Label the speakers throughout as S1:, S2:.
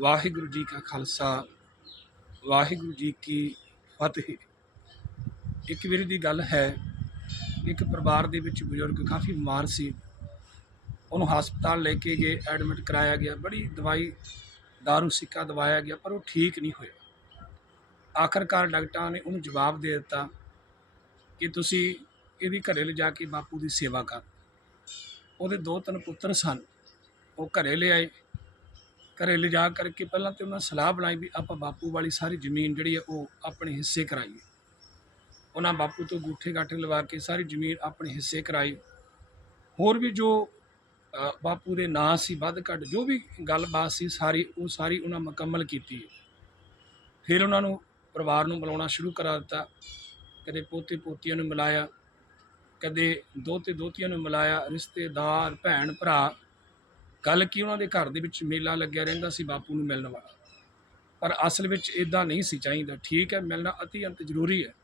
S1: ਵਾਹਿਗੁਰੂ ਜੀ ਕਾ ਖਾਲਸਾ, ਵਾਹਿਗੁਰੂ ਜੀ ਕੀ ਫਤਿਹ। ਇੱਕ ਵਾਰੀ ਦੀ ਗੱਲ ਹੈ, ਇੱਕ ਪਰਿਵਾਰ ਦੇ ਵਿੱਚ ਬਜ਼ੁਰਗ ਕਾਫੀ ਬਿਮਾਰ ਸੀ। ਉਹਨੂੰ ਹਸਪਤਾਲ ਲੈ ਕੇ ਗਏ, ਐਡਮਿਟ ਕਰਾਇਆ ਗਿਆ। ਬੜੀ ਦਵਾਈ, ਦਾਰੂ ਸਿੱਕਾ ਦਵਾਇਆ ਗਿਆ, ਪਰ ਉਹ ਠੀਕ ਨਹੀਂ ਹੋਇਆ। ਆਖਰਕਾਰ ਡਾਕਟਰਾਂ ਨੇ ਉਹਨੂੰ ਜਵਾਬ ਦੇ ਦਿੱਤਾ ਕਿ ਤੁਸੀਂ ਇਹਦੀ ਘਰੇ ਲਿਜਾ ਕੇ ਬਾਪੂ ਦੀ ਸੇਵਾ ਕਰ। ਉਹਦੇ ਦੋ ਤਿੰਨ ਪੁੱਤਰ ਸਨ। ਉਹ ਘਰੇ ਆਏ ਘਰੇ ਲਿਜਾ ਕਰਕੇ ਪਹਿਲਾਂ ਤੇ ਉਹਨਾਂ ਸਲਾਹ ਬਣਾਈ ਵੀ ਆਪਾਂ ਬਾਪੂ ਵਾਲੀ ਸਾਰੀ ਜ਼ਮੀਨ ਜਿਹੜੀ ਹੈ ਉਹ ਆਪਣੇ ਹਿੱਸੇ ਕਰਾਈਏ। ਉਹਨਾਂ ਬਾਪੂ ਤੋਂ ਗੂਠੇ ਗਾਠੇ ਲਵਾ ਕੇ ਸਾਰੀ ਜ਼ਮੀਨ ਆਪਣੇ ਹਿੱਸੇ ਕਰਾਈ। ਹੋਰ ਵੀ ਜੋ ਬਾਪੂ ਦੇ ਨਾਂ ਸੀ, ਵੱਧ ਘੱਟ ਜੋ ਵੀ ਗੱਲਬਾਤ ਸੀ, ਸਾਰੀ ਉਹ ਸਾਰੀ ਉਹਨਾਂ ਮੁਕੰਮਲ ਕੀਤੀ ਫਿਰ ਉਹਨਾਂ ਨੂੰ ਪਰਿਵਾਰ ਨੂੰ ਬੁਲਾਉਣਾ ਸ਼ੁਰੂ ਕਰਾ ਦਿੱਤਾ। ਕਦੇ ਪੋਤੇ ਪੋਤੀਆਂ ਨੂੰ ਮਿਲਾਇਆ, ਕਦੇ ਦੋਤੇ ਦੋਤੀਆਂ ਨੂੰ ਮਿਲਾਇਆ, ਰਿਸ਼ਤੇਦਾਰ, ਭੈਣ ਭਰਾ ਗੱਲ ਕੀ ਉਹਨਾਂ ਦੇ ਘਰ ਦੇ ਵਿੱਚ ਮੇਲਾ ਲੱਗਿਆ ਰਹਿੰਦਾ ਸੀ, ਬਾਪੂ ਨੂੰ ਮਿਲਣ ਵਾਲਾ। ਪਰ ਅਸਲ ਵਿੱਚ ਇਦਾਂ ਨਹੀਂ ਸੀ ਚਾਹੀਦਾ। ਠੀਕ ਹੈ, ਮਿਲਣਾ ਅਤੀ ਅੰਤ ਜ਼ਰੂਰੀ ਹੈ।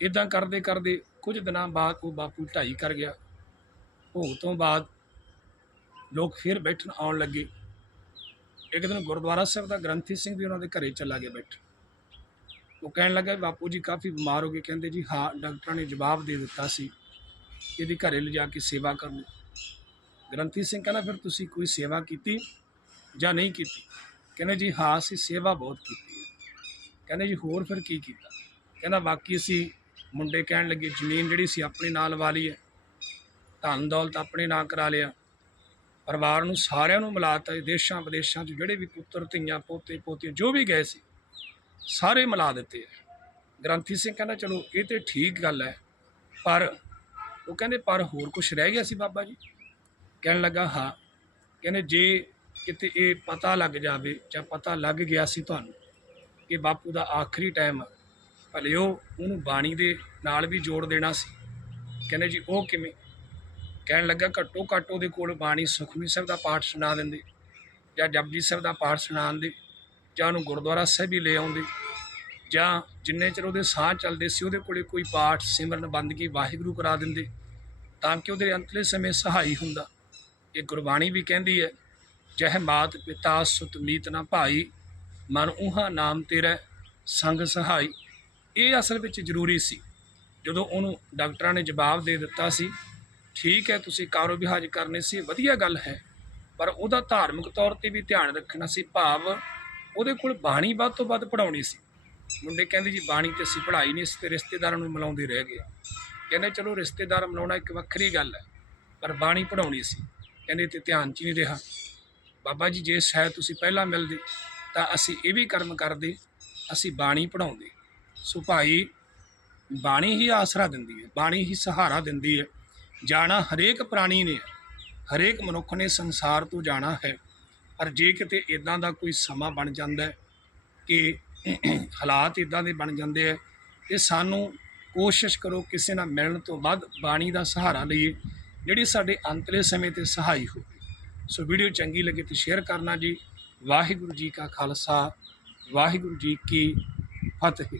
S1: ਇਦਾਂ ਕਰਦੇ ਕਰਦੇ ਕੁਝ ਦਿਨਾਂ ਬਾਅਦ ਉਹ ਬਾਪੂ ਢਾਈ ਕਰ ਗਿਆ। ਭੋਗ ਤੋਂ ਬਾਅਦ ਲੋਕ ਫਿਰ ਬੈਠਣ ਆਉਣ ਲੱਗੇ। ਇੱਕ ਦਿਨ ਗੁਰਦੁਆਰਾ ਸਾਹਿਬ ਦਾ ਗ੍ਰੰਥੀ ਸਿੰਘ ਵੀ ਉਹਨਾਂ ਦੇ ਘਰੇ ਚਲਾ ਗਿਆ ਬੈਠ। ਉਹ ਕਹਿਣ ਲੱਗਾ, ਬਾਪੂ ਜੀ, ਕਾਫੀ ਬਿਮਾਰ ਹੋ ਗਏ। ਕਹਿੰਦੇ, ਜੀ, ਹਾਂ, ਡਾਕਟਰਾਂ ਨੇ ਜਵਾਬ ਦੇ ਦਿੱਤਾ ਸੀ। ਇਹਦੀ ਘਰੇ ਲਿਜਾ ਕੇ ਸੇਵਾ ਕਰਨੀ ਗ੍ਰੰਥੀ ਸਿੰਘ ਕਹਿੰਦਾ, ਫਿਰ ਤੁਸੀਂ ਕੋਈ ਸੇਵਾ ਕੀਤੀ ਜਾਂ ਨਹੀਂ ਕੀਤੀ? ਕਹਿੰਦੇ, ਜੀ ਹਾਂ, ਅਸੀਂ ਸੇਵਾ ਬਹੁਤ ਕੀਤੀ ਹੈ। ਕਹਿੰਦੇ, ਜੀ ਹੋਰ ਫਿਰ ਕੀ ਕੀਤਾ? ਕਹਿੰਦਾ, ਬਾਕੀ ਅਸੀਂ ਮੁੰਡੇ ਕਹਿਣ ਲੱਗੇ, ਜ਼ਮੀਨ ਜਿਹੜੀ ਸੀ ਆਪਣੇ ਨਾਲ ਵਾਲੀ ਹੈ, ਧਨ ਦੌਲਤ ਆਪਣੇ ਨਾਂ ਕਰਾ ਲਿਆ। ਪਰਿਵਾਰ ਨੂੰ ਸਾਰਿਆਂ ਨੂੰ ਮਿਲਾਤਾ ਦੇਸ਼ਾਂ ਵਿਦੇਸ਼ਾਂ 'ਚ ਜਿਹੜੇ ਵੀ ਪੁੱਤਰ, ਧੀਆਂ, ਪੋਤੇ, ਪੋਤੀਆਂ ਜੋ ਵੀ ਗਏ ਸੀ, ਸਾਰੇ ਮਿਲਾ ਦਿੱਤੇ ਹੈ। ਗ੍ਰੰਥੀ ਸਿੰਘ ਕਹਿੰਦਾ, ਚਲੋ, ਇਹ ਤੇ ਠੀਕ ਗੱਲ ਹੈ, ਪਰ, ਉਹ ਕਹਿੰਦੇ, ਪਰ ਹੋਰ ਕੁਝ ਰਹਿ ਗਿਆ ਸੀ ਬਾਬਾ ਜੀ? ਕਹਿਣ ਲੱਗਾ, ਹਾਂ। ਕਹਿੰਦੇ, ਜੇ ਕਿਤੇ ਇਹ ਪਤਾ ਲੱਗ ਜਾਵੇ ਜਾਂ ਪਤਾ ਲੱਗ ਗਿਆ ਸੀ ਤੁਹਾਨੂੰ ਕਿ ਬਾਪੂ ਦਾ ਆਖਰੀ ਟਾਈਮ ਭਲੇ ਉਹ ਉਹਨੂੰ ਬਾਣੀ ਦੇ ਨਾਲ ਵੀ ਜੋੜ ਦੇਣਾ ਸੀ। ਕਹਿੰਦੇ, ਜੀ, ਉਹ ਕਿਵੇਂ? ਕਹਿਣ ਲੱਗਾ, ਘੱਟੋ ਘੱਟ ਉਹਦੇ ਕੋਲ ਬਾਣੀ ਸੁਖਮਨੀ ਸਾਹਿਬ ਦਾ ਪਾਠ ਸੁਣਾ ਦਿੰਦੇ ਜਾਂ ਜਪਜੀ ਸਾਹਿਬ ਦਾ ਪਾਠ ਸੁਣਾਉਂਦੇ ਜਾਂ ਉਹਨੂੰ ਗੁਰਦੁਆਰਾ ਸਾਹਿਬ ਹੀ ਲੈ ਆਉਂਦੇ ਜਾਂ ਜਿੰਨੇ ਚਿਰ ਉਹਦੇ ਸਾਹ ਚੱਲਦੇ ਸੀ, ਉਹਦੇ ਕੋਲੇ ਕੋਈ ਪਾਠ ਸਿਮਰਨ, ਬੰਦਗੀ ਵਾਹਿਗੁਰੂ ਕਰਾ ਦਿੰਦੇ ਤਾਂ ਕਿ ਉਹਦੇ ਅੰਤਲੇ ਸਮੇਂ ਸਹਾਈ ਹੁੰਦਾ। ਇਹ ਗੁਰਬਾਣੀ ਵੀ ਕਹਿੰਦੀ ਹੈ, ਜਹ ਮਾਤ ਪਿਤਾ ਸੁਤ ਮੀਤ ਨਾ ਭਾਈ, ਮਨ ਉਹਾ ਨਾਮ ਤੇਰਾ ਸੰਗ ਸਹਾਈ। ਇਹ ਅਸਲ ਵਿੱਚ ਜ਼ਰੂਰੀ ਸੀ। ਜਦੋਂ ਉਹਨੂੰ ਡਾਕਟਰਾਂ ਨੇ ਜਵਾਬ ਦੇ ਦਿੱਤਾ ਸੀ, ਠੀਕ ਹੈ, ਤੁਸੀਂ ਕਾਰੋਬਿਹਾਜ਼ ਕਰਨੇ ਸੀ, ਵਧੀਆ ਗੱਲ ਹੈ, ਪਰ ਉਹਦਾ ਧਾਰਮਿਕ ਤੌਰ ਤੇ ਵੀ ਧਿਆਨ ਰੱਖਣਾ ਸੀ ਭਾਵ ਉਹਦੇ ਕੋਲ ਬਾਣੀ ਵੱਧ ਤੋਂ ਵੱਧ ਪੜਾਉਣੀ ਸੀ। ਮੁੰਡੇ ਕਹਿੰਦੇ ਜੀ, ਬਾਣੀ ਤੇ ਅਸੀਂ ਪੜ੍ਹਾਈ ਨਹੀਂ ਇਸ ਤੇ ਰਿਸ਼ਤੇਦਾਰਾਂ ਨੂੰ ਮਿਲਾਉਂਦੇ ਰਹਿ ਗਏ। ਕਹਿੰਦੇ, ਚਲੋ, ਰਿਸ਼ਤੇਦਾਰ ਮਿਲਾਉਣਾ ਇੱਕ ਵੱਖਰੀ ਗੱਲ ਹੈ, ਪਰ ਬਾਣੀ ਪੜਾਉਣੀ ਸੀ। ਕਹਿੰਦੇ ਤੇ ਧਿਆਨ 'ਚ ਨਹੀਂ ਰਿਹਾ। ਬਾਬਾ ਜੀ, ਜੇ ਸ਼ਾਇਦ ਤੁਸੀਂ ਪਹਿਲਾਂ ਮਿਲਦੇ, ਤਾਂ ਅਸੀਂ ਇਹ ਵੀ ਕਰਮ ਕਰਦੇ, ਅਸੀਂ ਬਾਣੀ ਪੜਾਉਂਦੇ ਸੋ ਭਾਈ, ਬਾਣੀ ਹੀ ਆਸਰਾ ਦਿੰਦੀ ਹੈ, ਬਾਣੀ ਹੀ ਸਹਾਰਾ ਦਿੰਦੀ ਹੈ। ਜਾਣਾ ਹਰੇਕ ਪ੍ਰਾਣੀ ਨੇ, ਹਰੇਕ ਮਨੁੱਖ ਨੇ ਸੰਸਾਰ ਤੋਂ ਜਾਣਾ ਹੈ। ਪਰ ਜੇ ਕਿਤੇ ਇਦਾਂ ਦਾ ਕੋਈ ਸਮਾਂ ਬਣ ਜਾਂਦਾ ਹੈ ਕਿ ਹਾਲਾਤ ਇਦਾਂ ਦੇ ਬਣ ਜਾਂਦੇ ਹੈ, ਤੇ ਸਾਨੂੰ ਕੋਸ਼ਿਸ਼ ਕਰੋ ਕਿਸੇ ਨਾਲ ਮਿਲਣ ਤੋਂ ਵੱਧ ਬਾਣੀ ਦਾ ਸਹਾਰਾ ਲਈਏ। ਜਿਹੜੀ ਸਾਡੇ ਅੰਤਲੇ ਸਮੇਂ ਤੇ ਸਹਾਈ ਹੋਵੇ ਸੋ ਵੀਡੀਓ ਚੰਗੀ ਲੱਗੇ ਤਾਂ ਸ਼ੇਅਰ ਕਰਨਾ ਜੀ। ਵਾਹਿਗੁਰੂ ਜੀ ਕਾ ਖਾਲਸਾ, ਵਾਹਿਗੁਰੂ ਜੀ ਕੀ ਫਤਿਹ।